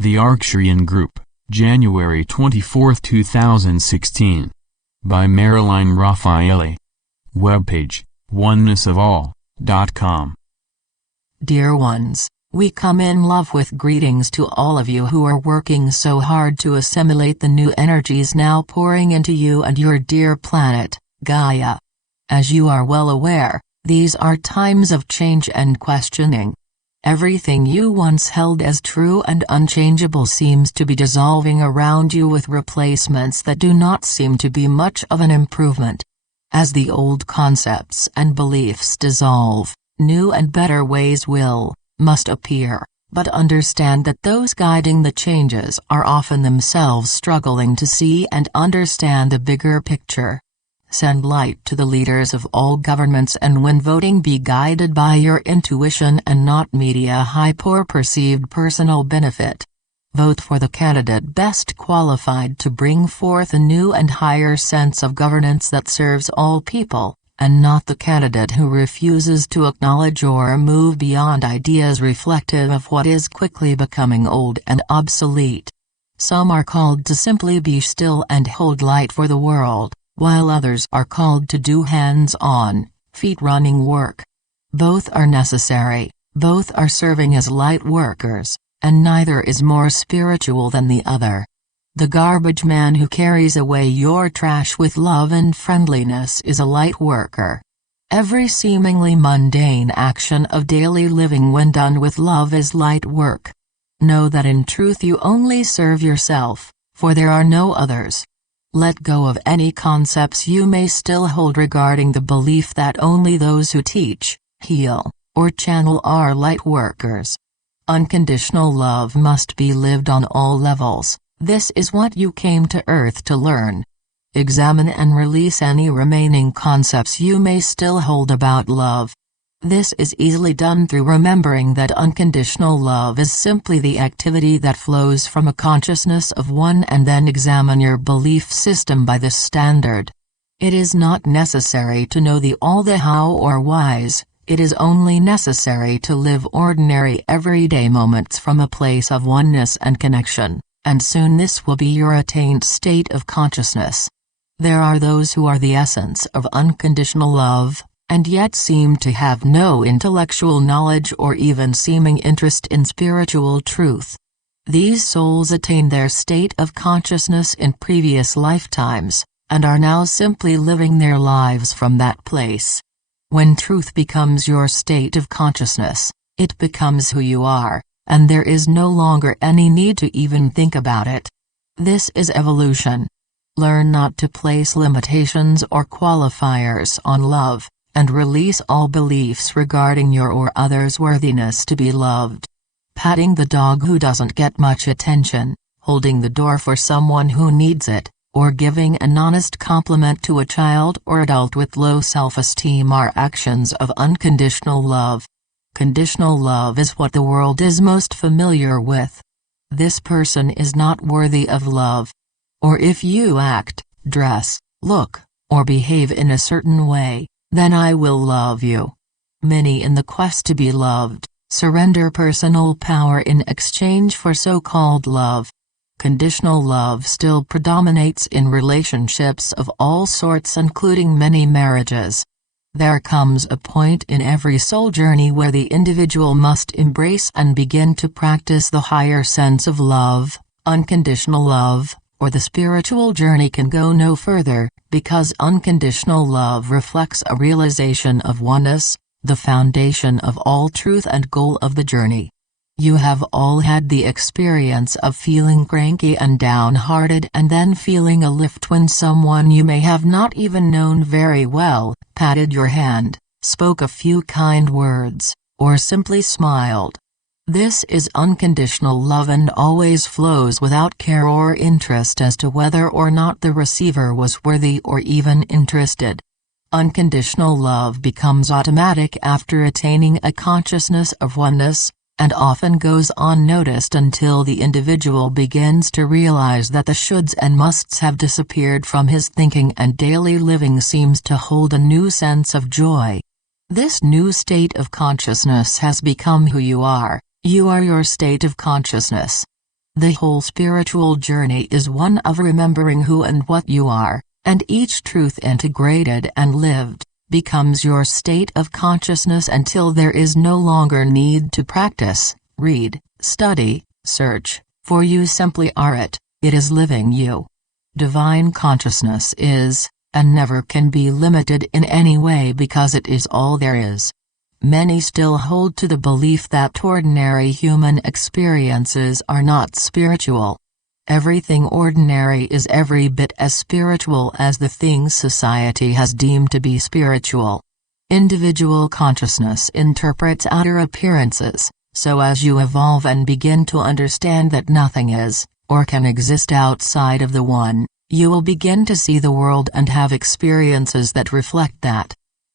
The Arcturian Group, January 24, 2016. By Marilyn Raffaele. Webpage, onenessofall.com. Dear ones, we come in love with greetings to all of you who are working so hard to assimilate the new energies now pouring into you and your dear planet, Gaia. As you are well aware, these are times of change and questioning. Everything you once held as true and unchangeable seems to be dissolving around you with replacements that do not seem to be much of an improvement. As the old concepts and beliefs dissolve, new and better ways must appear, but understand that those guiding the changes are often themselves struggling to see and understand the bigger picture. Send light to the leaders of all governments, and when voting, be guided by your intuition and not media hype or perceived personal benefit. Vote for the candidate best qualified to bring forth a new and higher sense of governance that serves all people, and not the candidate who refuses to acknowledge or move beyond ideas reflective of what is quickly becoming old and obsolete. Some are called to simply be still and hold light for the world, while others are called to do hands-on, feet-running work. Both are necessary, both are serving as light workers, and neither is more spiritual than the other. The garbage man who carries away your trash with love and friendliness is a light worker. Every seemingly mundane action of daily living when done with love is light work. Know that in truth you only serve yourself, for there are no others. Let go of any concepts you may still hold regarding the belief that only those who teach, heal, or channel are light workers. Unconditional love must be lived on all levels. This is what you came to Earth to learn. Examine and release any remaining concepts you may still hold about love. This is easily done through remembering that unconditional love is simply the activity that flows from a consciousness of one, and then examine your belief system by this standard. It is not necessary to know the all, the how or whys, it is only necessary to live ordinary everyday moments from a place of oneness and connection, and soon this will be your attained state of consciousness. There are those who are the essence of unconditional love, and yet seem to have no intellectual knowledge or even seeming interest in spiritual truth. These souls attained their state of consciousness in previous lifetimes, and are now simply living their lives from that place. When truth becomes your state of consciousness, it becomes who you are, and there is no longer any need to even think about it. This is evolution. Learn not to place limitations or qualifiers on love, and release all beliefs regarding your or others' worthiness to be loved. Patting the dog who doesn't get much attention, holding the door for someone who needs it, or giving an honest compliment to a child or adult with low self-esteem are actions of unconditional love. Conditional love is what the world is most familiar with. This person is not worthy of love. Or if you act, dress, look, or behave in a certain way, then I will love you. Many, in the quest to be loved, surrender personal power in exchange for so-called love. Conditional love still predominates in relationships of all sorts, including many marriages. There comes a point in every soul journey where the individual must embrace and begin to practice the higher sense of love, unconditional love, or the spiritual journey can go no further, because unconditional love reflects a realization of oneness, the foundation of all truth and goal of the journey. You have all had the experience of feeling cranky and downhearted, and then feeling a lift when someone you may have not even known very well patted your hand, spoke a few kind words, or simply smiled. This is unconditional love and always flows without care or interest as to whether or not the receiver was worthy or even interested. Unconditional love becomes automatic after attaining a consciousness of oneness, and often goes unnoticed until the individual begins to realize that the shoulds and musts have disappeared from his thinking and daily living seems to hold a new sense of joy. This new state of consciousness has become who you are. You are your state of consciousness. The whole spiritual journey is one of remembering who and what you are, and each truth integrated and lived becomes your state of consciousness until there is no longer need to practice, read, study, search, for you simply are it. It is living you. Divine consciousness is, and never can be limited in any way because it is all there is. Many still hold to the belief that ordinary human experiences are not spiritual. Everything ordinary is every bit as spiritual as the things society has deemed to be spiritual. Individual consciousness interprets outer appearances, so as you evolve and begin to understand that nothing is, or can exist outside of the One, you will begin to see the world and have experiences that reflect that.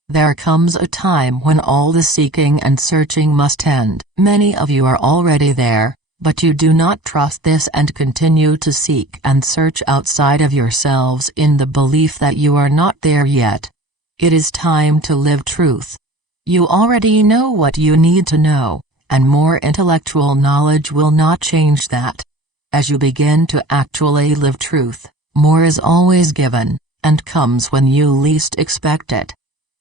There comes a time when all the seeking and searching must end. Many of you are already there, but you do not trust this and continue to seek and search outside of yourselves in the belief that you are not there yet. It is time to live truth. You already know what you need to know, and more intellectual knowledge will not change that. As you begin to actually live truth, more is always given, and comes when you least expect it.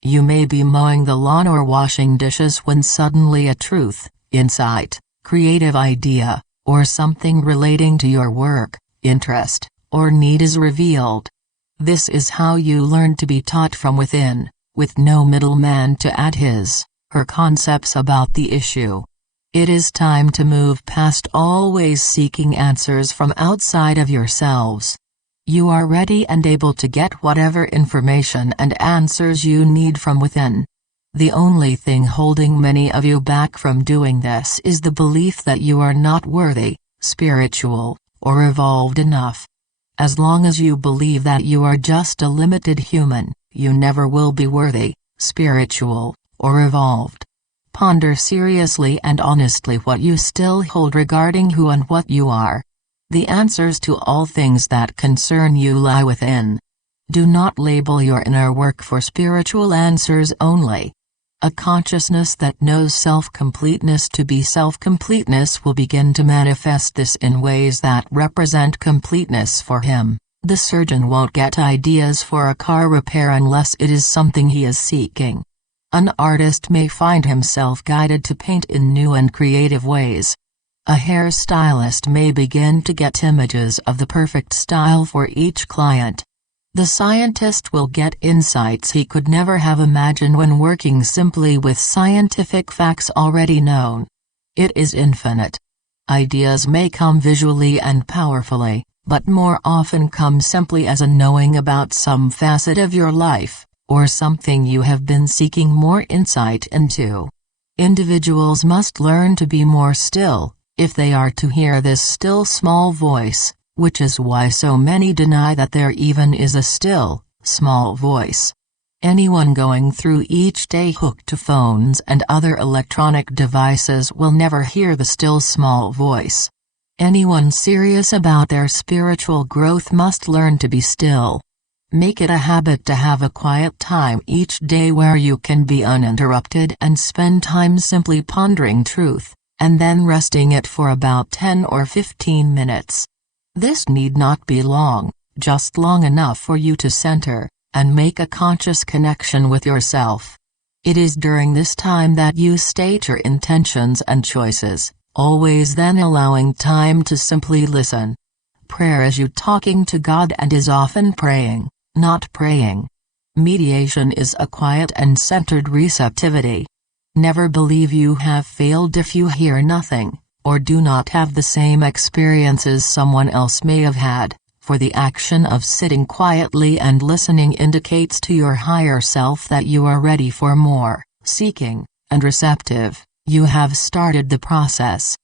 You may be mowing the lawn or washing dishes when suddenly a truth, insight, creative idea, or something relating to your work, interest, or need is revealed. This is how you learn to be taught from within, with no middleman to add her concepts about the issue. It is time to move past always seeking answers from outside of yourselves. You are ready and able to get whatever information and answers you need from within. The only thing holding many of you back from doing this is the belief that you are not worthy, spiritual, or evolved enough. As long as you believe that you are just a limited human, you never will be worthy, spiritual, or evolved. Ponder seriously and honestly what you still hold regarding who and what you are. The answers to all things that concern you lie within. Do not label your inner work for spiritual answers only. A consciousness that knows self-completeness to be self-completeness will begin to manifest this in ways that represent completeness for him. The surgeon won't get ideas for a car repair unless it is something he is seeking. An artist may find himself guided to paint in new and creative ways. A hairstylist may begin to get images of the perfect style for each client. The scientist will get insights he could never have imagined when working simply with scientific facts already known. It is infinite. Ideas may come visually and powerfully, but more often come simply as a knowing about some facet of your life, or something you have been seeking more insight into. Individuals must learn to be more still, if they are to hear this still small voice, which is why so many deny that there even is a still, small voice. Anyone going through each day hooked to phones and other electronic devices will never hear the still small voice. Anyone serious about their spiritual growth must learn to be still. Make it a habit to have a quiet time each day where you can be uninterrupted and spend time simply pondering truth, and then resting it for about 10 or 15 minutes. This need not be long, just long enough for you to center, and make a conscious connection with yourself. It is during this time that you state your intentions and choices, always then allowing time to simply listen. Prayer is you talking to God and is often praying, not praying. Mediation is a quiet and centered receptivity. Never believe you have failed if you hear nothing, or do not have the same experiences someone else may have had, for the action of sitting quietly and listening indicates to your higher self that you are ready for more, seeking, and receptive. You have started the process.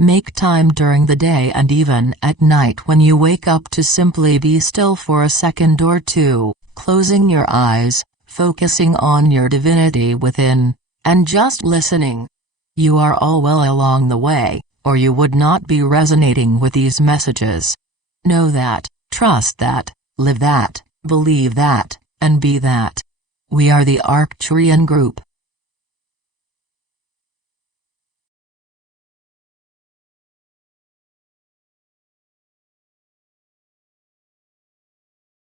Make time during the day and even at night when you wake up to simply be still for a second or two, closing your eyes, focusing on your divinity within, and just listening. You are all well along the way, or you would not be resonating with these messages. Know that, trust that, live that, believe that, and be that. We are the Arcturian group.